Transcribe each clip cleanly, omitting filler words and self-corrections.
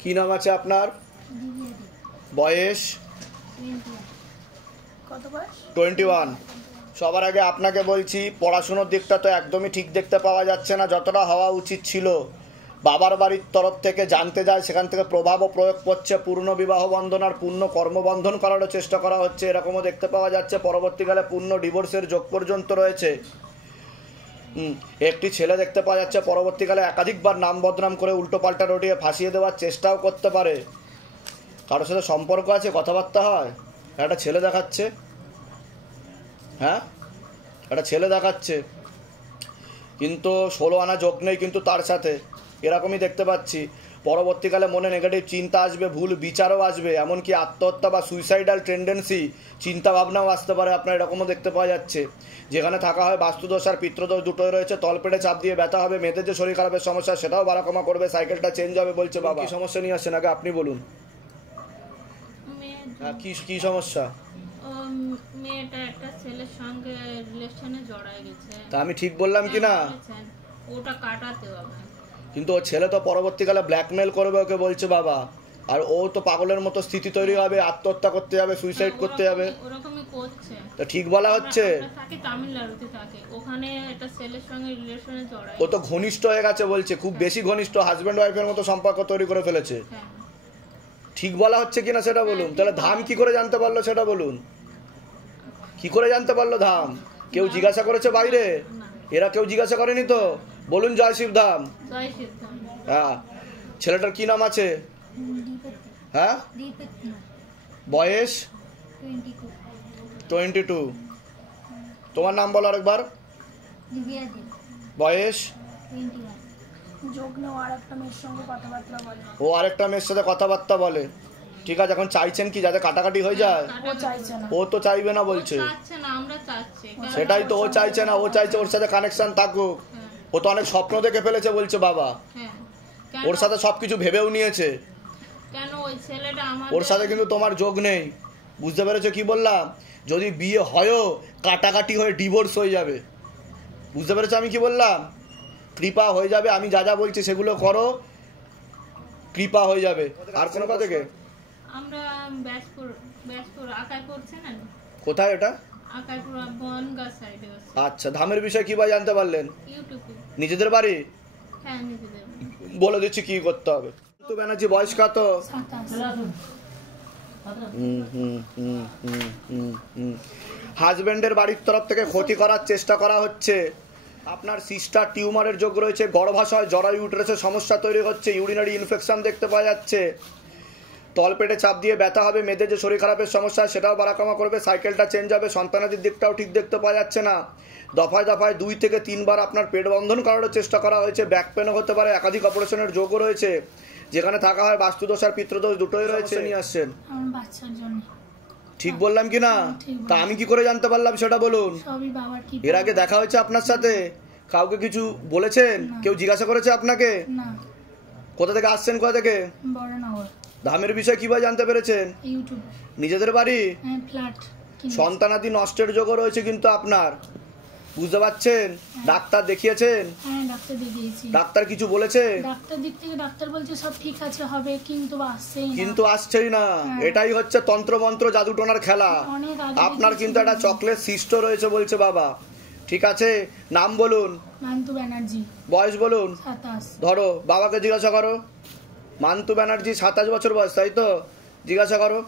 কি নাম আছে আপনার? বয়স? 21। সবার আগে আপনাকে বলছি, পড়াশুনোর দিকটা তো একদমই ঠিক দেখতে পাওয়া যাচ্ছে না, যতটা হওয়া উচিত ছিল। বাবার বাড়ির তরফ থেকে জানতে যায়, সেখান থেকে প্রভাবও প্রয়োগ করছে, পূর্ণ বিবাহ বন্ধন আর পূর্ণ কর্মবন্ধন করারও চেষ্টা করা হচ্ছে, এরকমও দেখতে পাওয়া যাচ্ছে। পরবর্তীকালে পূর্ণ ডিভোর্সের যোগ পর্যন্ত রয়েছে। একটি ছেলে দেখতে পাওয়া যাচ্ছে পরবর্তীকালে একাধিকবার নাম বদনাম করে উল্টো পাল্টা রটিয়ে ফাঁসিয়ে দেওয়ার চেষ্টাও করতে পারে। কারোর সাথে সম্পর্ক আছে, কথাবার্তা হয়, একটা ছেলে দেখাচ্ছে। হ্যাঁ, একটা ছেলে দেখাচ্ছে, কিন্তু 16 আনা যোগ নেই কিন্তু তার সাথে, এরকমই দেখতে পাচ্ছি। পরবর্তীকালে মনে নেগেটিভ চিন্তা আসবে, ভুল বিচারও আসবে, এমনকি আত্মহত্যা বা সুইসাইডাল টেন্ডেন্সি চিন্তা ভাবনাও আসতে পারে আপনার, এরকমও দেখতে পাওয়া যাচ্ছে। যেখানে থাকা হয় বাস্তুদোষ আর পিতৃদোষ দুটোই রয়েছে। তলপেটে চাপ দিয়ে ব্যথা হবে, মেয়েদের যে শরীর খারাপের সমস্যা সেটাও বাড়াকমা করবে, সাইকেলটা চেঞ্জ হবে বলছে বাবা। কি সমস্যা নিয়ে আসছেন আগে আপনি বলুন। কি সমস্যা? মেয়েটা একটা ছেলের সঙ্গে রিলেশনে জড়ায় গেছে। তা আমি ঠিক বললাম কি না? ওটা কাটাতে হবে, কিন্তু ও ছেলে তো পরবর্তীকালে ব্ল্যাকমেল করবে ওকে বলছে বাবা, আর ও তো পাগলের মতো স্থিতি তৈরি হবে, আত্মহত্যা করতে যাবে, সুইসাইড করতে যাবে। ওরকমই করছে। তো ঠিক বলা হচ্ছে। থাকে তামিলনাড়ুতে থাকে, ওখানে একটা ছেলের সঙ্গে রিলেশনে জড়ায়। ও তো ঘনিষ্ঠ হয়ে গেছে বলছে, খুব বেশি ঘনিষ্ঠ, হাজব্যান্ড ওয়াইফের মতো সম্পর্ক তৈরি করে ফেলেছে। ঠিক বলা হচ্ছে কিনা সেটা বলুন। তাহলে ধাম কি করে জানতে পারলো সেটা বলুন। কি করে জানতে পারলো ধাম? কেউ জিজ্ঞাসা করেছে বাইরে? এরা কেউ জিজ্ঞাসা করেনি তো? বলুন জয় শিবধাম। হ্যাঁ, ছেলেটার কি নাম আছে? হ্যাঁ, বয়স 22। তোমার নাম বলো আরেকবার। বয়স? ও আরেকটা মেয়ের সাথে কথাবার্তা বলে। ঠিক আছে, এখন চাইছেন কি যাতে কাটাকাটি হয়ে যায়? ও তো চাইবে না বলছে। সেটাই তো, ও চাইছে না, ও চাইছে ওর সাথে কানেকশন থাকুক। ও তো অনেক স্বপ্ন দেখে ফেলেছে বলছে বাবা, ওর সাথে সবকিছু ভেবেও নিয়েছে। ওর সাথে কিন্তু তোমার যোগ নেই, বুঝতে পেরেছো কি বললাম? যদি বিয়ে হয়ও কাটাকাটি হয়ে ডিভোর্স হয়ে যাবে, বুঝতে পেরেছো আমি কি বললাম? কৃপা হয়ে যাবে, আমি যা যা বলছি সেগুলো করো, কৃপা হয়ে যাবে। আর কোনো কথা থেকে আমরা কোথায় এটা? আচ্ছা, ধামের বিষয় কিভাবে জানতে পারলেন? নিজেদের বাড়ি? হ্যাঁ, নিজেদের। বলে দিচ্ছি কি করতে হবে। তো ব্যানার্জি বয়স কত? হাজবেন্ডের বাড়ির তরফ থেকে ক্ষতি করার চেষ্টা করা হচ্ছে। আপনার সিস্টার টিউমারের যোগ রয়েছে, গর্ভাশয় জরায়ু ইউটেরাসের সমস্যা তৈরি হচ্ছে, ইউরিনারি ইনফেকশন দেখতে পাওয়া যাচ্ছে, তলপেটে চাপ দিয়ে ব্যথা হবে, মেয়েদের যে শরীর খারাপের সমস্যা সেটাও বাড়াকমা করবে, সাইকেলটা চেঞ্জ হবে, সন্তানাদির দিকটাও ঠিক দেখতে পাওয়া যাচ্ছে না। দফায় দফায় 2 থেকে 3 বার আপনার পেট বন্ধন করারও চেষ্টা করা হয়েছে, ব্যাক পেনও হতে পারে, একাধিক অপারেশনের যোগও রয়েছে। যেখানে থাকা হয় বাস্তুদোষ আর পিতৃদোষ দুটোই রয়েছে। নিয়ে আসছেন ঠিক বললাম কি না? তা আমি কি করে জানতে পারলাম সেটা বলুন। এর আগে দেখা হয়েছে আপনার সাথে? কাউকে কিছু বলেছেন? কেউ জিজ্ঞাসা করেছে আপনাকে? কোথা থেকে আসছেন? কোথা থেকে? ধামের বিষয় কিভাবে জানতে পেরেছেন? নিজেদের বাড়ি? সন্তানাদি নষ্টের যোগও রয়েছে কিন্তু আপনার, বুঝতে পারছেন? ডাক্তার দেখিয়েছেন? হ্যাঁ, ডাক্তার দেখিয়েছি। ডাক্তার কিছু বলেছে? ডাক্তার দিক থেকে ডাক্তার বলছে সব ঠিক আছে, হবে, কিন্তু আসছেই না। এটাই হচ্ছে তন্ত্রমন্ত্র জাদুটোনার খেলা। আপনার কিন্তু একটা চকলেট সিস্ট রয়েছে বলছে বাবা। ঠিক আছে, নাম বলুন। মান্তু ব্যানার্জি। বয়স বলুন। 27। ধরো বাবাকে জিজ্ঞাসা করো। মান্তু ব্যানার্জি, 27 বছর বয়স, তাই তো? জিজ্ঞাসা করো।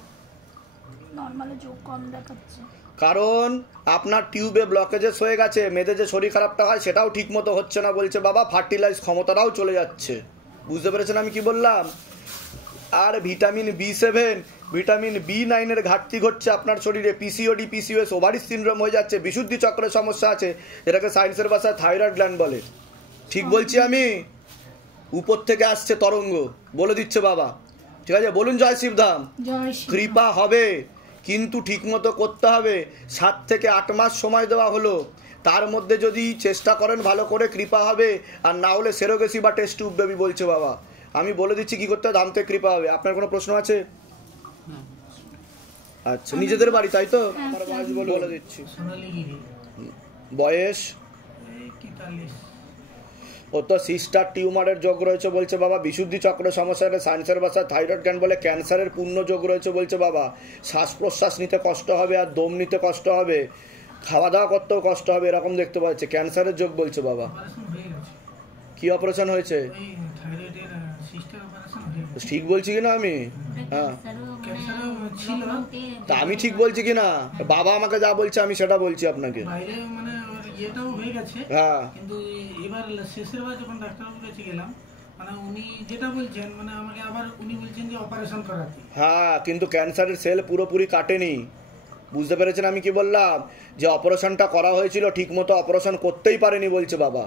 নরমালি যোগ কম দেখাচ্ছে, কারণ আপনার টিউবে ব্লকেজেস হয়ে গেছে, মেয়েদের যে শরীর খারাপটা হয় সেটাও ঠিক মতো হচ্ছে না বলছে বাবা, ফার্টিলাইজ ক্ষমতাটাও চলে যাচ্ছে। বুঝতে পেরেছেন আমি কি বললাম? আর ভিটামিন B7, ভিটামিন B9 এর ঘাটতি ঘটছে আপনার শরীরে, পিসিওডি, পিসিওএস, ওভারিস সিনড্রোম হয়ে যাচ্ছে, বিশুদ্ধি চক্রের সমস্যা আছে, যেটাকে সায়েন্সের ভাষায় থাইরয়েড গ্ল্যান্ড বলে। ঠিক বলছি আমি? উপর থেকে আসছে তরঙ্গ, বলে দিচ্ছে বাবা। ঠিক আছে, বলুন জয় শিবধাম। কৃপা হবে, কিন্তু ঠিকমতো করতে হবে। 7 থেকে 8 মাস সময় দেওয়া হলো, তার মধ্যে যদি চেষ্টা করেন ভালো করে কৃপা হবে, আর না হলে সেরোগেসি বা টেস্ট টিউব বেবি বলছে বাবা। আমি বলে দিচ্ছি কি করতে হবে, ধাম থেকে কৃপা হবে। আপনার কোনো প্রশ্ন আছে? আচ্ছা, নিজেদের বাড়ি তাই তো? আমার বয়স বলে দিচ্ছি। বয়স? ও তো সিস্টার টিউমারের যোগ রয়েছে বলছে বাবা, বিশুদ্ধি চক্রের সমস্যা, সায়েন্সের ভাষায় থাইরয়েড গ্ল্যান্ড বলে, ক্যান্সারের পূর্ণ যোগ রয়েছে বলছে বাবা, শ্বাস প্রশ্বাস নিতে কষ্ট হবে আর দম নিতে কষ্ট হবে, খাওয়া দাওয়া করতেও কষ্ট হবে, এরকম দেখতে পাচ্ছে। ক্যান্সারের যোগ বলছে বাবা। কি অপারেশন হয়েছে? ঠিক বলছি কিনা আমি? হ্যাঁ, তা আমি ঠিক বলছি কিনা? বাবা আমাকে যা বলছে আমি সেটা বলছি আপনাকে। এটাও হয়ে গেছে, হ্যাঁ, কিন্তু এবার শেষের বার যখন ডাক্তারবাবুর কাছে গেলাম, মানে উনি যেটা বলছেন, মানে আমাকে আবার উনি বলছেন যে অপারেশন করাতে। হ্যাঁ, কিন্তু ক্যান্সারের সেল পুরোপুরি কাটেনি, বুঝতে পেরেছেন আমি কি বললাম? যে অপারেশনটা করা হয়েছিল ঠিক মতো অপারেশন করতেই পারেনি বলছে বাবা,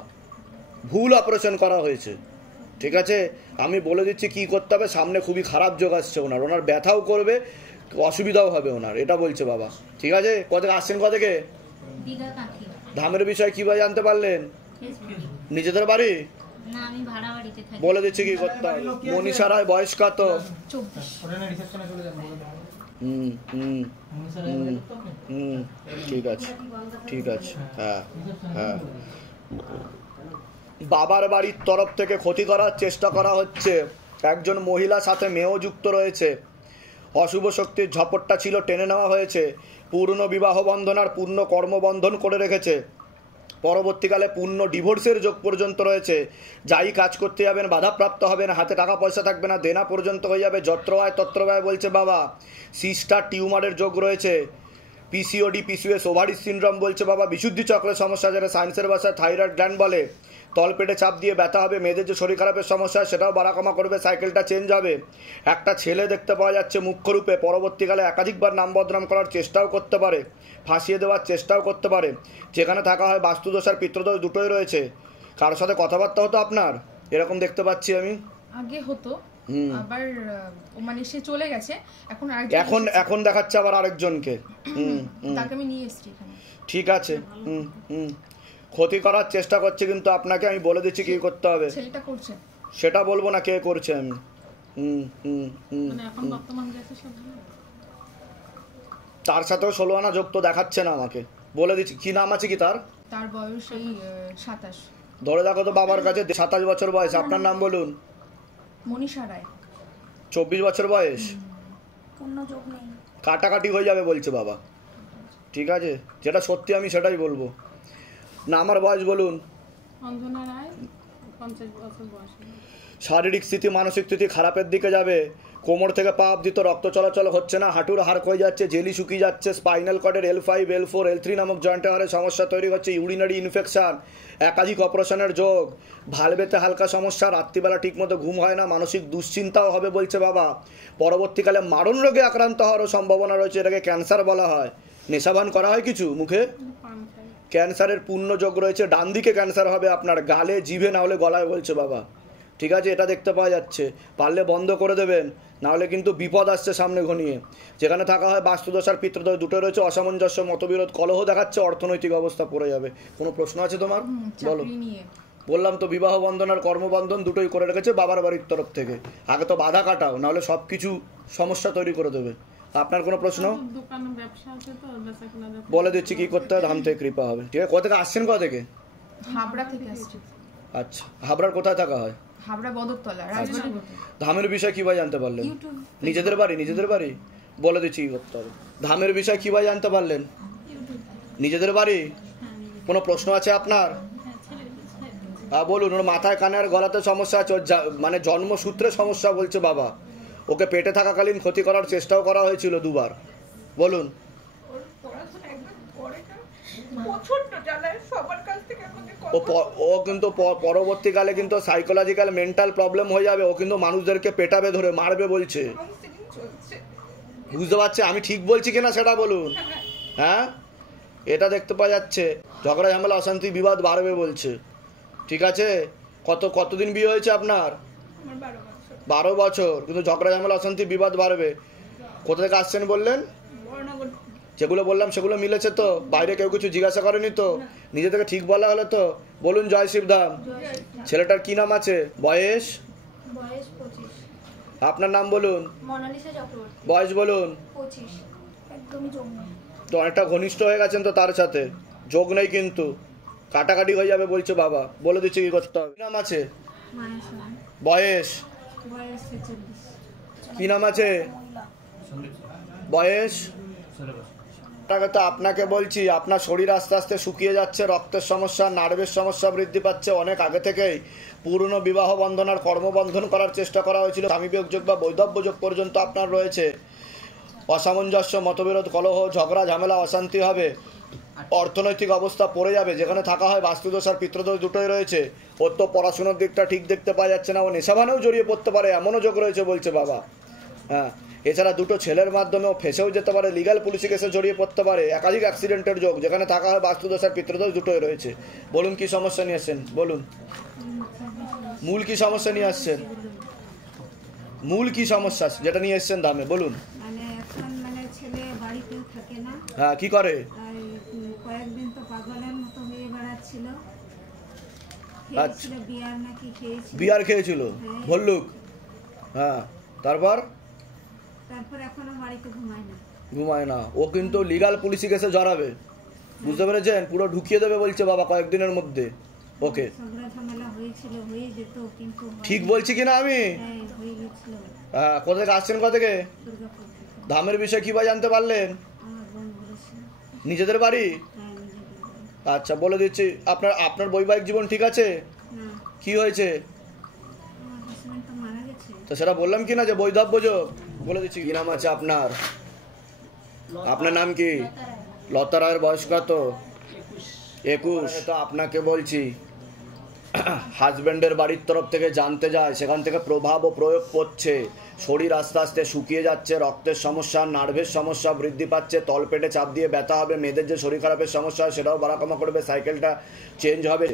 ভুল অপারেশন করা হয়েছে। ঠিক আছে, আমি বলে দিচ্ছি কি করতে হবে। সামনে খুবই খারাপ যোগ আসছে ওনার, ওনার ব্যথাও করবে, অসুবিধাও হবে ওনার, এটা বলছে বাবা। ঠিক আছে, কোথেকে আসছেন? কোথেকে? দীঘা কাঠি। ধামের বিষয়ে কিভাবে জানতে পারলেন? নিজেদের বাড়ি? না, আমি ভাড়া বাড়িতে থাকি। বলে দিচ্ছি কি করতে হবে। মনীষা রায়, বয়স কত? 24। হুম হুম হুম, ঠিক আছে ঠিক আছে। হ্যাঁ হ্যাঁ, বাবার বাড়ির তরফ থেকে ক্ষতি করার চেষ্টা করা হচ্ছে। একজন মহিলার সাথে মেয়েও যুক্ত রয়েছে। অশুভ শক্তির ঝপটটা ছিল, টেনে নেওয়া হয়েছে। পূর্ণ বিবাহ বন্ধন আর পূর্ণ কর্মবন্ধন করে রেখেছে। পরবর্তীকালে পূর্ণ ডিভোর্সের যোগ পর্যন্ত রয়েছে। যাই কাজ করতে যাবেন বাধাপ্রাপ্ত হবেন, হাতে টাকা পয়সা থাকবে না, দেনা পর্যন্ত হয়ে যাবে, যত্র আয় তত্র ব্যয় বলছে বাবা। সিস্টার টিউমারের যোগ রয়েছে। পিসিওডি, পিসিওএস, ওভারিস সিনড্রোম বলছে বাবা। বিশুদ্ধি চক্রের সমস্যা, যেটা সায়েন্সের ভাষায় থাইরয়েড গ্ল্যান্ড বলে। তলপেটে চাপ দিয়ে ব্যথা হবে। মেয়েদের যে শরীর খারাপের সমস্যা সেটাও বাড়া কমা করবে, সাইকেলটা চেঞ্জ হবে। একটা ছেলে দেখতে পাওয়া যাচ্ছে মুখ্যরূপে, পরবর্তীকালে একাধিকবার নাম বদনাম করার চেষ্টাও করতে পারে, ফাঁসিয়ে দেওয়ার চেষ্টাও করতে পারে। যেখানে থাকা হয় বাস্তুদোষ আর পিতৃদোষ দুটোই রয়েছে। কারোর সাথে কথাবার্তা হতো আপনার? এরকম দেখতে পাচ্ছি আমি। আগে হতো, আবার মানে সে চলে গেছে, এখন এখন এখন দেখাচ্ছে আবার আরেকজনকে। তাকে আমি নিয়ে এসেছি এখানে। ঠিক আছে, ক্ষতি করার চেষ্টা করছে, কিন্তু আপনাকে আমি বলে দিচ্ছি কি করতে হবে। ছেলেটা করছে, সেটা বলবো না কে করছে আমি। মানে এখন বর্তমান গেছে সব। তার সাথেও 16 আনা যোগ তো দেখাচ্ছে না আমাকে। বলে দিচ্ছি কি নাম আছে কি তার? তার বয়স এই 27। ধরে দেখো তো বাবার কাছে 27 বছর বয়স। আপনার নাম বলুন। মনীষা রায়। 24 বছর বয়স। পূর্ণ যোগ নেই। কাটাকাটি হয়ে যাবে বলছে বাবা। ঠিক আছে, যেটা সত্যি আমি সেটাই বলবো। না, আমার বয়স বলুন। অঞ্জনা রায়, 50 বছর বয়স। শারীরিক স্থিতি, মানসিক স্থিতি খারাপের দিকে যাবে। কোমর থেকে পা অব্দি তো রক্ত চলাচল হচ্ছে না, হাঁটুর হাড় ক্ষয়ে যাচ্ছে, জেলি শুকিয়ে যাচ্ছে, স্পাইনাল কর্ডের L5, L4, L3 নামক জয়েন্টে হাড়ে সমস্যা তৈরি হচ্ছে, ইউরিনারি ইনফেকশন, একাধিক অপারেশনের যোগ, ভালভেতে হালকা সমস্যা, রাত্রিবেলা ঠিকমতো ঘুম হয় না, মানসিক দুশ্চিন্তাও হবে বলছে বাবা। পরবর্তীকালে মারণ রোগে আক্রান্ত হওয়ারও সম্ভাবনা রয়েছে, এটাকে ক্যান্সার বলা হয়। নেশাভান করা হয় কিছু মুখে? ক্যান্সারের পূর্ণ যোগ রয়েছে। ডান দিকে ক্যান্সার হবে আপনার, গালে, জিভে, না হলে গলায় বলছে বাবা। ঠিক আছে, এটা দেখতে পাওয়া যাচ্ছে। পারলে বন্ধ করে দেবেন, নাহলে কিন্তু বিপদ আসছে সামনে ঘনিয়ে। যেখানে থাকা হয় বাস্তুদোষ আর পিতৃদোষ দুটো রয়েছে। অসামঞ্জস্য, মতবিরোধ, কলহ দেখাচ্ছে, অর্থনৈতিক অবস্থা পড়ে যাবে। কোনো প্রশ্ন আছে তোমার? বলো। চাকরি নিয়ে বললাম তো বিবাহ বন্ধন আর কর্মবন্ধন দুটোই করে রেখেছে বাবার বাড়ির তরফ থেকে। আগে তো বাধা কাটাও, নাহলে সব কিছু সমস্যা তৈরি করে দেবে। আপনার কোনো প্রশ্ন? দোকানে ব্যবসা আছে তো, বেচা কেনা। বলে দিচ্ছি কি করতে হয়, ধাম থেকে কৃপা হবে। ঠিক আছে, কোথা থেকে আসছেন? কোথা থেকে? হাবড়া থেকে আসছে। আচ্ছা, হাবড়ার কোথায় থাকা হয়? হাবড়া বদরতলা, রাজবাড়ি। ধামের বিষয় কিভাবে জানতে পারলেন? ইউটিউব। নিজেদের বাড়ি? নিজেদের বাড়ি বলে দিচ্ছি কি করতে হবে। ধামের বিষয় কিভাবে জানতে পারলেন? নিজেদের বাড়ি। কোনো প্রশ্ন আছে আপনার? বলুন। ওর মাথায়, কানে আর গলাতে সমস্যা আছে, ওর মানে জন্মসূত্রে সমস্যা বলছে বাবা। ওকে পেটে থাকাকালীন ক্ষতি করার চেষ্টাও করা হয়েছিল 2 বার। বলুন। ও কিন্তু পরবর্তীকালে কিন্তু সাইকোলজিক্যাল মেন্টাল প্রবলেম হয়ে যাবে। ও কিন্তু মানুষদেরকে পেটাবে, ধরে মারবে বলছে। বুঝতে পারছে আমি ঠিক বলছি কিনা সেটা বলুন। হ্যাঁ, এটা দেখতে পাওয়া যাচ্ছে। ঝগড়া ঝামেলা, অশান্তি, বিবাদ বাড়বে বলছে। ঠিক আছে, কতদিন বিয়ে হয়েছে আপনার? 12 বছর। কিন্তু ঝগড়া ঝামেলা, অশান্তি, বিবাদ বাড়বে। কোথা থেকে আসছেন বললেন? যেগুলো বললাম সেগুলো মিলেছে তো? বাইরে কেউ কিছু জিজ্ঞাসা করেনি তো? নিজে থেকে ঠিক বলা হলো তো? বলুন জয় শিবধাম। ছেলেটার কি নাম আছে? বয়স? 25। আপনার নাম বলুন। মোনালিসা চক্রবর্তী। বয়স বলুন। 25। একদমই যোগ নেই। তো অনেকটা ঘনিষ্ঠ হয়ে গেছেন তো তার সাথে। যোগ নেই কিন্তু, কাটাকাটি হয়ে যাবে বলছে বাবা, বলে দিচ্ছে কি করতে হবে। কি নাম আছে? বয়স? কি নাম আছে? বয়স? তো আপনাকে বলছি, আপনার শরীর আস্তে আস্তে শুকিয়ে যাচ্ছে, রক্তের সমস্যা, নার্ভের সমস্যা বৃদ্ধি পাচ্ছে। অনেক আগে থেকেই পূর্ণ বিবাহ বন্ধন আর কর্মবন্ধন করার চেষ্টা করা হয়েছিল, স্বামী বিয়োগ যোগ বা বৈধব্য যোগ পর্যন্ত আপনার রয়েছে। অসামঞ্জস্য, মতবিরোধ, কলহ, ঝগড়া, ঝামেলা, অশান্তি হবে, অর্থনৈতিক অবস্থা পড়ে যাবে। যেখানে থাকা হয় বাস্তুদোষ আর পিতৃদোষ দুটোই রয়েছে। ওর তো পড়াশোনার দিকটা ঠিক দেখতে পাওয়া যাচ্ছে না, ও নেশাভানেও জড়িয়ে পড়তে পারে, এমনও যোগ রয়েছে বলছে বাবা। হ্যাঁ, এছাড়া দুটো ছেলের মাধ্যমেও ফেঁসেও যেতে পারে, লিগ্যাল পুলিশি কেসে জড়িয়ে পড়তে পারে, একাধিক অ্যাক্সিডেন্টের যোগ। যেখানে থাকা হয় বাস্তুদোষ আর পিতৃদোষ দুটোই রয়েছে। বলুন কি সমস্যা নিয়ে আসছেন, বলুন মূল কি সমস্যা নিয়ে আসছেন, মূল কি সমস্যা যেটা নিয়ে এসছেন ধামে, বলুন। মানে এখন মানে ছেলে বাড়িতেও থাকে না, হ্যাঁ, কি করে? আর কয়েকদিন তো পাগলের মতো হয়ে বেড়াচ্ছিল, আচ্ছা, বিয়ার নাকি খেয়েছিল, বিয়ার খেয়েছিল, ভল্লুক। হ্যাঁ, তারপর এখনো বাড়িতে ঘুমায় না। ও কিন্তু লিগাল পুলিশি কেসে জড়াবে, বুঝতে পেরেছেন? পুরো ঢুকিয়ে দেবে বলছে বাবা কয়েকদিনের মধ্যে। ওকে, ঝামেলা হয়েছিল, হয়ে যেত, কিন্তু ঠিক বলছি কিনা আমি? হয়ে গেছিল। হ্যাঁ, কোথা থেকে আসছেন, কোথা থেকে? ধামের বিষয়ে কি বা জানতে পারলেন? আমার বোন বলেছিল। নিজেদের বাড়ি? আচ্ছা, বলে দিচ্ছি। আপনার বৈবাহিক জীবন ঠিক আছে? না, কি হয়েছে? আমার হাজবেন্ড তো মারা গেছে। তো সেটা বললাম কি না যে বৈধব্য যোগ? বলে দিচ্ছি। কি নাম আছে আপনার? আপনার নাম কি? লতা রায়ের বয়স কত? 21। তো আপনাকে বলছি, হাজব্যান্ডের বাড়ির তরফ থেকে জানতে যায়, সেখান থেকে প্রভাব ও প্রয়োগ করছে। শরীর আস্তে আস্তে শুকিয়ে যাচ্ছে, রক্তের সমস্যা, নার্ভের সমস্যা বৃদ্ধি পাচ্ছে, তলপেটে চাপ দিয়ে ব্যথা হবে, মেয়েদের যে শরীর খারাপের সমস্যা হয় সেটাও বাড়াকমা করবে, সাইকেলটা চেঞ্জ হবে।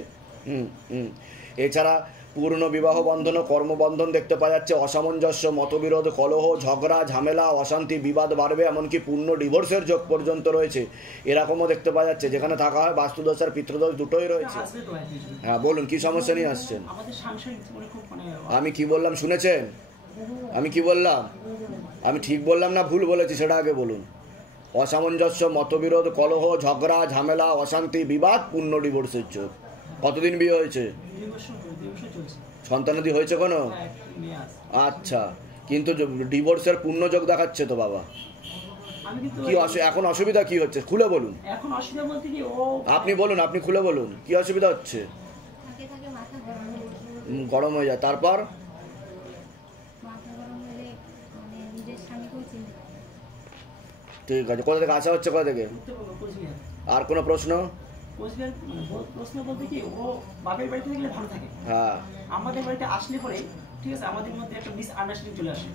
এছাড়া পূর্ণ বিবাহ বন্ধন ও কর্মবন্ধন দেখতে পাওয়া যাচ্ছে। অসামঞ্জস্য, মতবিরোধ, কলহ, ঝগড়া, ঝামেলা, অশান্তি, বিবাদ বাড়বে, এমনকি পূর্ণ ডিভোর্সের যোগ পর্যন্ত রয়েছে। এরকমও দেখতে পাওয়া যাচ্ছে। যেখানে থাকা হয় বাস্তুদোষ আর পিতৃদোষ দুটোই রয়েছে। হ্যাঁ, বলুন কি সমস্যা নিয়ে আসছেন? আমি কি বললাম শুনেছেন? আমি কি বললাম? আমি ঠিক বললাম না ভুল বলেছি সেটা আগে বলুন। অসামঞ্জস্য, মতবিরোধ, কলহ, ঝগড়া, ঝামেলা, অশান্তি, বিবাদ, পূর্ণ ডিভোর্সের যোগ। কতদিন বিয়ে হয়েছে? সন্তানাদি হয়েছে কোনো? আচ্ছা, কিন্তু ডিভোর্সের পূর্ণ যোগ দেখাচ্ছে তো বাবা। কি এখন অসুবিধা কি হচ্ছে খুলে বলুন। আপনি বলুন, আপনি খুলে বলুন কি অসুবিধা হচ্ছে। গরম হয়ে যায়, তারপর? ঠিক আছে, কোথা থেকে আসা হচ্ছে, কোথা থেকে? আর কোনো প্রশ্ন? প্রশ্ন বলতে কি, ও বাপের বাড়িতে গেলে ভালো থাকে, হ্যাঁ, আমাদের বাড়িতে আসলে পরে ঠিক আছে আমাদের মধ্যে একটা মিসআন্ডারস্ট্যান্ডিং চলে আসে,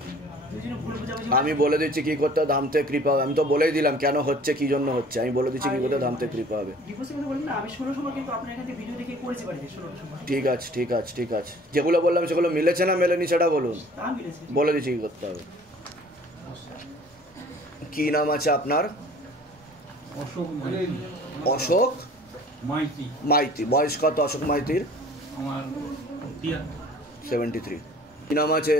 দুজনে ভুল বোঝাবুঝি। আমি বলে দিচ্ছি কি করতে ধামতে কৃপা হবে। আমি তো বলেই দিলাম কেন হচ্ছে, কি জন্য হচ্ছে, আমি বলে দিচ্ছি কি করতে ধামতে কৃপা হবে। ডিভোর্সের কথা বললাম না, আমি 16 সময় কিন্তু আপনার এখান থেকে ভিডিও দেখে করেছি বাড়িতে 16 সময়। ঠিক আছে, ঠিক আছে, ঠিক আছে। যেগুলো বললাম সেগুলো মিলেছে না মেলেনি সেটা বলুন। তা মিলেছে। বলে দিচ্ছি কি করতে হবে। কি নাম আছে আপনার? অশোক মাইতি। বয়স কত অশোক মাইতির? 73। কি নাম আছে?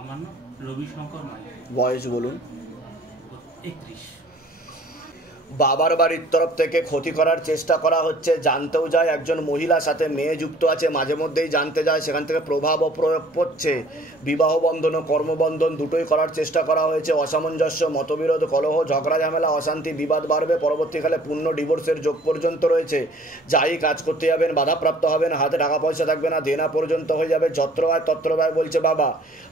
আমার নাম রবিশঙ্কর মাইতি। বয়স বলুন। 31। বাবার বাড়ির তরফ থেকে ক্ষতি করার চেষ্টা করা হচ্ছে। জানতেও যায় একজন মহিলার সাথে মেয়ে যুক্ত আছে, মাঝে মধ্যেই জানতে যায়, সেখান থেকে প্রভাব ও প্রয়োগ করছে। বিবাহ বন্ধন ও কর্মবন্ধন দুটোই করার চেষ্টা করা হয়েছে। অসামঞ্জস্য, মতবিরোধ, কলহ, ঝগড়া, ঝামেলা, অশান্তি, বিবাদ বাড়বে, পরবর্তীকালে পূর্ণ ডিভোর্সের যোগ পর্যন্ত রয়েছে। যাই কাজ করতে যাবেন বাধাপ্রাপ্ত হবেন, হাতে টাকা পয়সা থাকবে না, দেনা পর্যন্ত হয়ে যাবে। যত্রবায় তত্রবায় বলছে বাবা।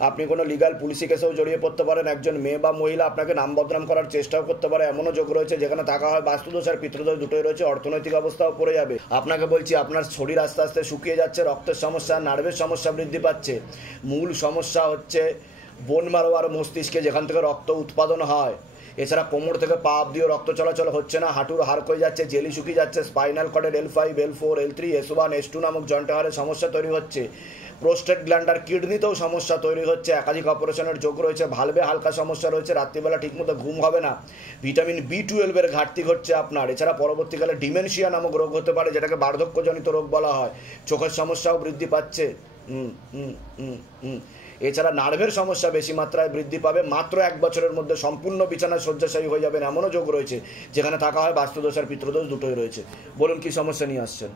আপনি কোনো লিগাল পুলিশি কেসেও জড়িয়ে পড়তে পারেন। একজন মেয়ে বা মহিলা আপনাকে নাম বদনাম করার চেষ্টাও করতে পারে, এমনও যোগ রয়েছে। যেখানে থাকা হয় বাস্তুদোষ আর পিতৃদোষ দুটোই রয়েছে। অর্থনৈতিক অবস্থাও পড়ে যাবে। আপনাকে বলছি, আপনার শরীর আস্তে আস্তে শুকিয়ে যাচ্ছে, রক্তের সমস্যা, নার্ভের সমস্যা বৃদ্ধি পাচ্ছে। মূল সমস্যা হচ্ছে বোন মারো আর মস্তিষ্কে, যেখান থেকে রক্ত উৎপাদন হয়। এছাড়া কোমর থেকে পা অব্দি রক্ত চলাচল হচ্ছে না, হাঁটুর হাড় হয়ে যাচ্ছে, জেলি শুকিয়ে যাচ্ছে, spinal কর্ডের L5, L4, L3, S1, S2 নামক জয়েন্ট হাড়ের সমস্যা তৈরি হচ্ছে। প্রোস্টেট গ্ল্যান্ড আর কিডনিতেও সমস্যা তৈরি হচ্ছে। একাধিক অপারেশনের যোগ রয়েছে। ভালভে হালকা সমস্যা রয়েছে। রাত্রিবেলা ঠিকমতো ঘুম হবে না। ভিটামিন B12 এর ঘাটতি ঘটছে আপনার। এছাড়া পরবর্তীকালে ডিমেনশিয়া নামক রোগ হতে পারে, যেটাকে বার্ধক্যজনিত রোগ বলা হয়। চোখের সমস্যাও বৃদ্ধি পাচ্ছে। এছাড়া নার্ভের সমস্যা বেশি মাত্রায় বৃদ্ধি পাবে, মাত্র 1 বছরের মধ্যে সম্পূর্ণ বিছানায় শয্যাশায়ী হয়ে যাবেন এমনও যোগ রয়েছে, যেখানে থাকা হয় বাস্তুদোষ আর পিতৃদোষ দুটোই রয়েছে। বলুন কি সমস্যা নিয়ে আসছেন?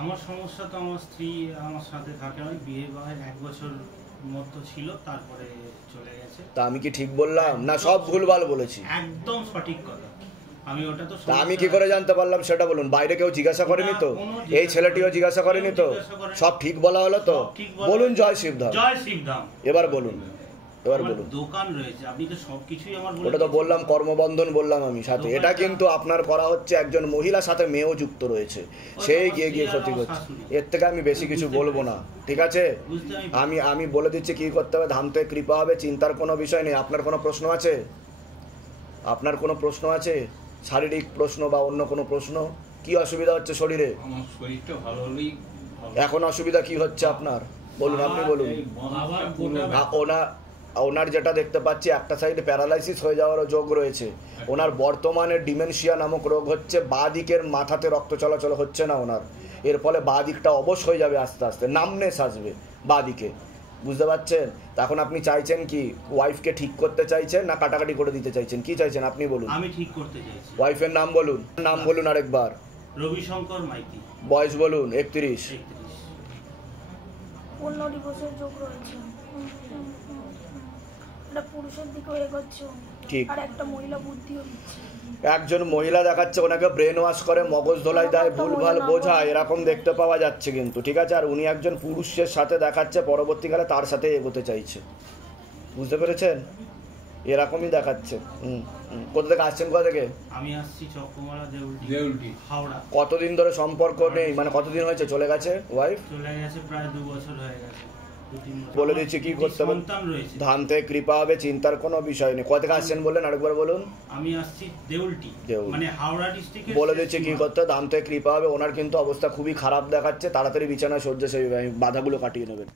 আমার সমস্যা তো আমার স্ত্রী আমার সাথে থাকে, ওই বিয়ে হয় 1 বছর মতো ছিল, তারপরে চলে গেছে। তা আমি কি ঠিক বললাম না সব ভুলভাল বলেছি? একদম সঠিক কথা। আমি ওটা তো তা আমি কি করে জানতে পারলাম সেটা বলুন? বাইরে কেউ জিজ্ঞাসা করেনি তো? এই ছেলেটিও জিজ্ঞাসা করেনি তো? সব ঠিক বলা হলো তো? বলুন জয় শিবধাম। জয় শিবধাম। এবার বলুন, এবার আমার বলুন। দোকান রয়েছে, আপনি তো সবকিছুই আমার ওটা তো বললাম কর্মবন্ধন বললাম আমি সাথে। এটা কিন্তু আপনার করা হচ্ছে একজন মহিলার সাথে মেয়েও যুক্ত রয়েছে, সেই গিয়ে গিয়ে ক্ষতি করছে। এর থেকে আমি বেশি কিছু বলবো না, ঠিক আছে? আমি বলে দিচ্ছি কি করতে হবে। ধাম থেকে কৃপা হবে, চিন্তার কোনো বিষয় নেই। আপনার কোনো প্রশ্ন আছে? আপনার কোনো প্রশ্ন আছে? শারীরিক প্রশ্ন বা অন্য কোনো প্রশ্ন? কি অসুবিধা হচ্ছে শরীরে? আমার শরীরটা ভালো হলেই ভালো। এখন অসুবিধা কি হচ্ছে আপনার? বলুন, আপনি বলুন। ওনার যেটা দেখতে পাচ্ছি একটা সাইডে প্যারালাইসিস হয়ে যাওয়ারও যোগ রয়েছে। ওনার বর্তমানে ডিমেনশিয়া নামক রোগ হচ্ছে, বাঁ দিকের মাথাতে রক্ত চলাচল হচ্ছে না ওনার। এর ফলে বাঁ দিকটা অবশ হয়ে যাবে আস্তে আস্তে, নামনেস আসবে বাঁ দিকে, বুঝতে পারছেন? তখন আপনি চাইছেন কি ওয়াইফকে ঠিক করতে চাইছেন না কাটাকাটি করে দিতে চাইছেন? কি চাইছেন আপনি বলুন? আমি ঠিক করতে চাইছি। ওয়াইফের নাম বলুন, নাম বলুন আরেকবার। রবিশঙ্কর মাইতি। বয়স বলুন। 31। 31। 15 ডিভোর্সের যোগ রয়েছে। একটা পুরুষের দিকেও এগোচ্ছে ঠিক। আর একটা মহিলা বুদ্ধিও দিচ্ছে। একজন মহিলা দেখাচ্ছে, ওনাকে ব্রেন ওয়াশ করে মগজ ধোলাই দেয়, ভুলভাল বোঝায়, এরকম দেখতে পাওয়া যাচ্ছে কিন্তু, ঠিক আছে? আর উনি একজন পুরুষের সাথে দেখাচ্ছে, পরবর্তীকালে তার সাথে এগোতে চাইছে, বুঝতে পেরেছেন? এরকমই দেখাচ্ছে। কোথা থেকে আসছেন? কোথা থেকে? আমি আসছি চক্রমারা দেউলটি। হাওড়া। কতদিন ধরে সম্পর্ক নেই, মানে কতদিন হয়েছে চলে গেছে ওয়াইফ? চলে গেছে প্রায় 2 বছর হয়ে গেছে। 2-3 বছর। বলে দিচ্ছি কি করতে হবে। সন্তান রয়েছে। ধাম থেকে কৃপা হবে, চিন্তার কোনো বিষয় নেই। কোথা থেকে আসছেন বললেন আরেকবার বলুন? আমি আসছি দেউলটি, দেউলটি। মানে হাওড়া ডিস্ট্রিক্টের। বলে দিচ্ছি কি করতে হবে। ধাম থেকে কৃপা হবে। ওনার কিন্তু অবস্থা খুবই খারাপ দেখাচ্ছে, তাড়াতাড়ি বিছানায় শয্যাশায়ী হবে, বাধাগুলো কাটিয়ে নেবেন।